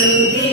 Sunday.